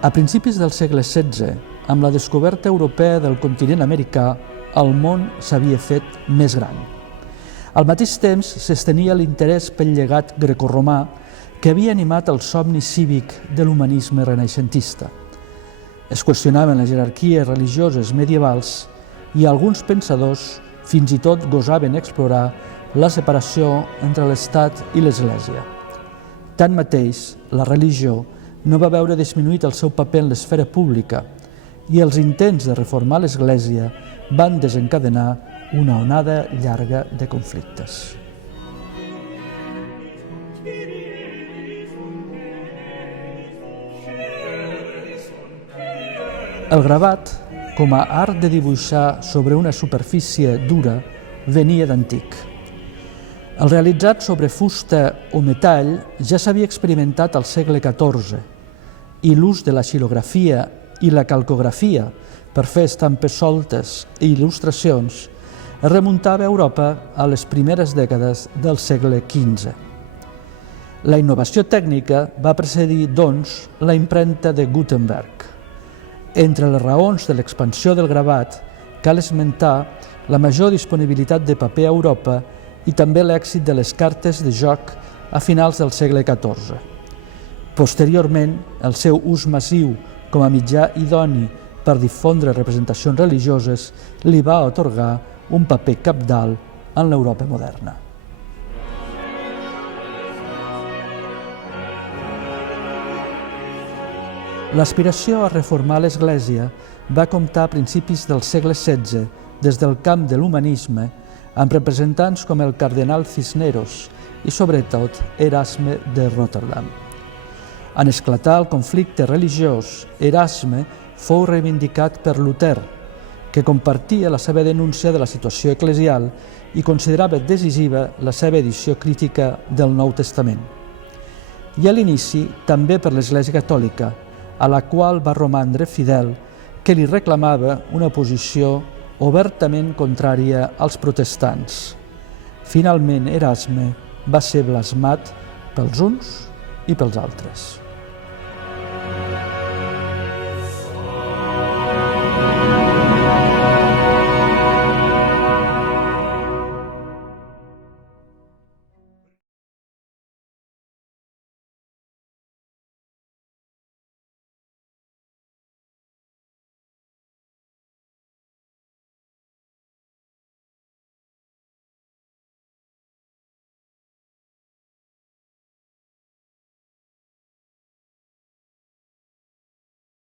A principis del segle XVI, amb la descoberta europea del continent americà, el món s'havia fet més gran. Al mateix temps s'estenia l'interès pel llegat grecorromà que havia animat el somni cívic de l'humanisme renaixentista. Es qüestionaven les jerarquies religioses medievals i alguns pensadors fins i tot gosaven explorar la separació entre l'Estat i l'Església. Tanmateix, la religió no va veure disminuït el seu paper en l'esfera pública i els intents de reformar l'Església van desencadenar una onada llarga de conflictes. El gravat, com a art de dibuixar sobre una superfície dura, venia d'antic. El realitzat sobre fusta o metall ja s'havia experimentat al segle XIV i l'ús de la xilografia i la calcografia per fer estampes soltes i il·lustracions es remuntava a Europa a les primeres dècades del segle XV. La innovació tècnica va precedir, doncs, la impremta de Gutenberg. Entre les raons de l'expansió del gravat cal esmentar la major disponibilitat de paper a Europa i també l'èxit de les cartes de joc a finals del segle XIV. Posteriorment, el seu ús massiu com a mitjà idoni per difondre representacions religioses li va atorgar un paper cabdal en l'Europa moderna. L'aspiració a reformar l'Església va comptar a principis del segle XVI des del camp de l'humanisme amb representants com el cardenal Cisneros i, sobretot, Erasme de Rotterdam. En esclatar el conflicte religiós, Erasme fou reivindicat per Luter, que compartia la seva denúncia de la situació eclesial i considerava decisiva la seva edició crítica del Nou Testament. I a l'inici també per l'Església Catòlica, a la qual va romandre fidel, que li reclamava una posició obertament contrària als protestants. Finalment, Erasme va ser blasmat pels uns i pels altres.